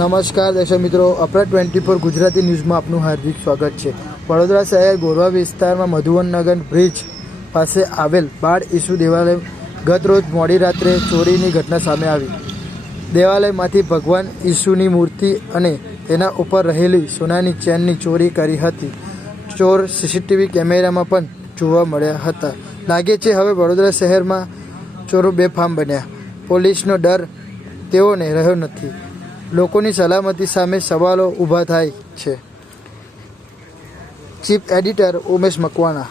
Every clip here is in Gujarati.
નમસ્કાર દર્શક મિત્રો, આપણા 24 ગુજરાતી ન્યૂઝમાં આપનું હાર્દિક સ્વાગત છે। વડોદરા શહેર ગોરવા વિસ્તારમાં મધુવનનગર બ્રિજ પાસે આવેલ બાળ ઈસુ દેવાલય ગત રોજ મોડી રાત્રે ચોરીની ઘટના સામે આવી। દેવાલયમાંથી ભગવાન ઈસુની મૂર્તિ અને તેના ઉપર રહેલી સોનાની ચેનની ચોરી કરી હતી। ચોર સીસીટીવી કેમેરામાં પણ જોવા મળ્યા હતા। લાગે છે હવે વડોદરા શહેરમાં ચોરો બેફામ બન્યા। પોલીસનો ડર તેઓને રહ્યો નથી। લોકોની સલામતી સામે સવાલો ઊભા થાય છે। Chief editor Umesh Makwana.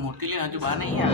मूर्ति ले हजू बाहर नहीं है।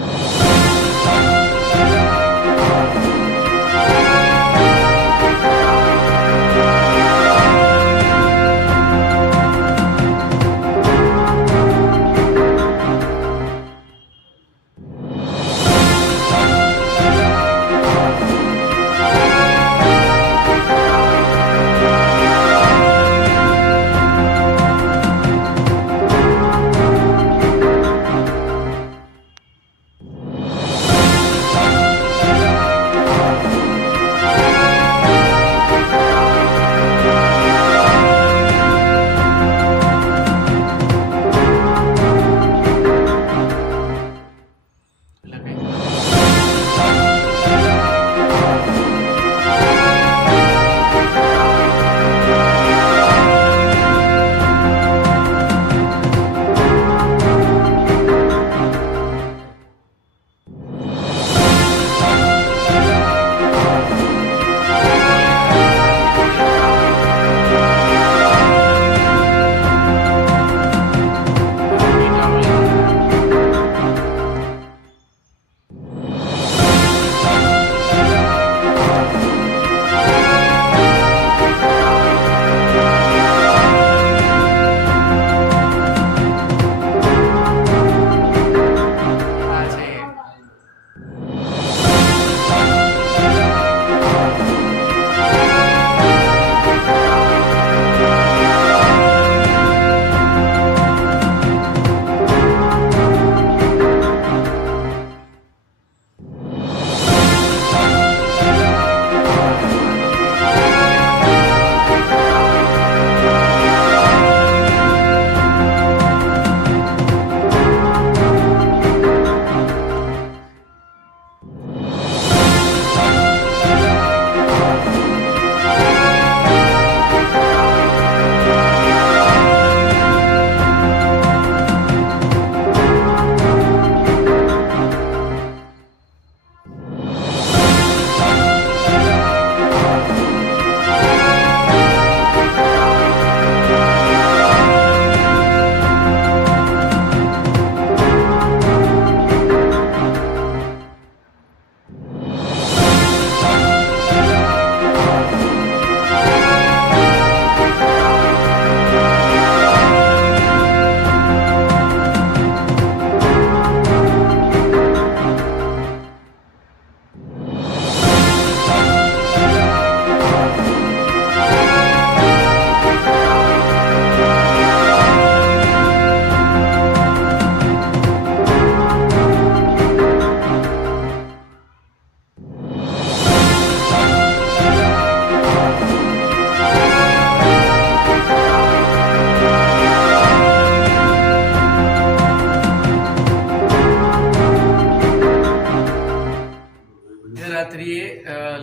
રાત્રિએ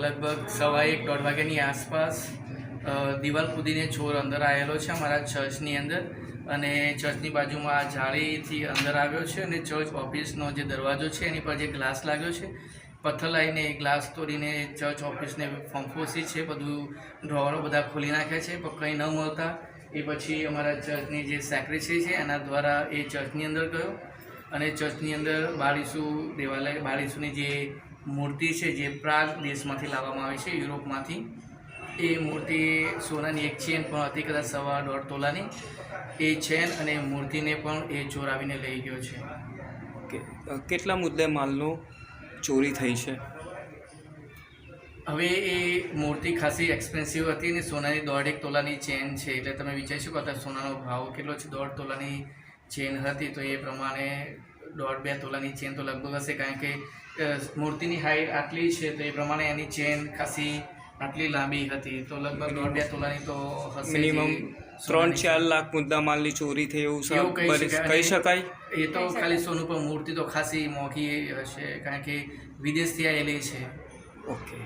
લગભગ 1:15 વાગ્યાની આસપાસ દિવાલ કૂદીને ચોર અંદર આવેલો છે અમારા ચર્ચની અંદર, અને ચર્ચની બાજુમાં આ જાળીથી અંદર આવ્યો છે, અને ચર્ચ ઓફિસનો જે દરવાજો છે એની પર જે ગ્લાસ લાગ્યો છે, પથ્થર લાવીને એ ગ્લાસ તોડીને ચર્ચ ઓફિસને ફંફોસી છે, બધું ડ્રોવરો બધા ખોલી નાખ્યા છે, પણ કંઈ ન મળતા એ પછી અમારા ચર્ચની જે સેક્રેટરી છે એના દ્વારા એ ચર્ચની અંદર ગયો, અને ચર્ચની અંદર બાળીસુની જે મૂર્તિ છે જે પ્રાગ દેશમાંથી લાવવામાં આવી છે, યુરોપમાંથી. એ મૂર્તિ સોનાની એક ચેન પણ હતી, કદાચ 1.5 તોલાની એ ચેન અને મૂર્તિને પણ એ ચોરાવીને લઈ ગયો છે. કેટલા મુદ્દે માલનો ચોરી થઈ છે? હવે એ મૂર્તિ ખાસી એક્સપેન્સિવ હતી અને સોનાની 1.5 તોલાની ચેન છે, એટલે તમે વિચારી શકો અત્યારે સોનાનો ભાવ કેટલો છે. 1.5 તોલાની ચેન હતી તો એ પ્રમાણે 1.5-2 તોલાની ચેન તો લગભગ હશે, કારણ કે મૂર્તિની હાઈટ આટલી છે તો એ પ્રમાણે એની ચેન ખાસી આટલી લાંબી હતી, તો લગભગ 1.5-2 તોલાની તો હશે. મિનિમમ 3-4 લાખ મુદ્દા માલની ચોરી થઈ એવું કહી શકાય. એ તો ખાલી સોનું, પણ મૂર્તિ તો ખાસી મોંઘી હશે, કારણ કે વિદેશથી આવેલી છે. ઓકે.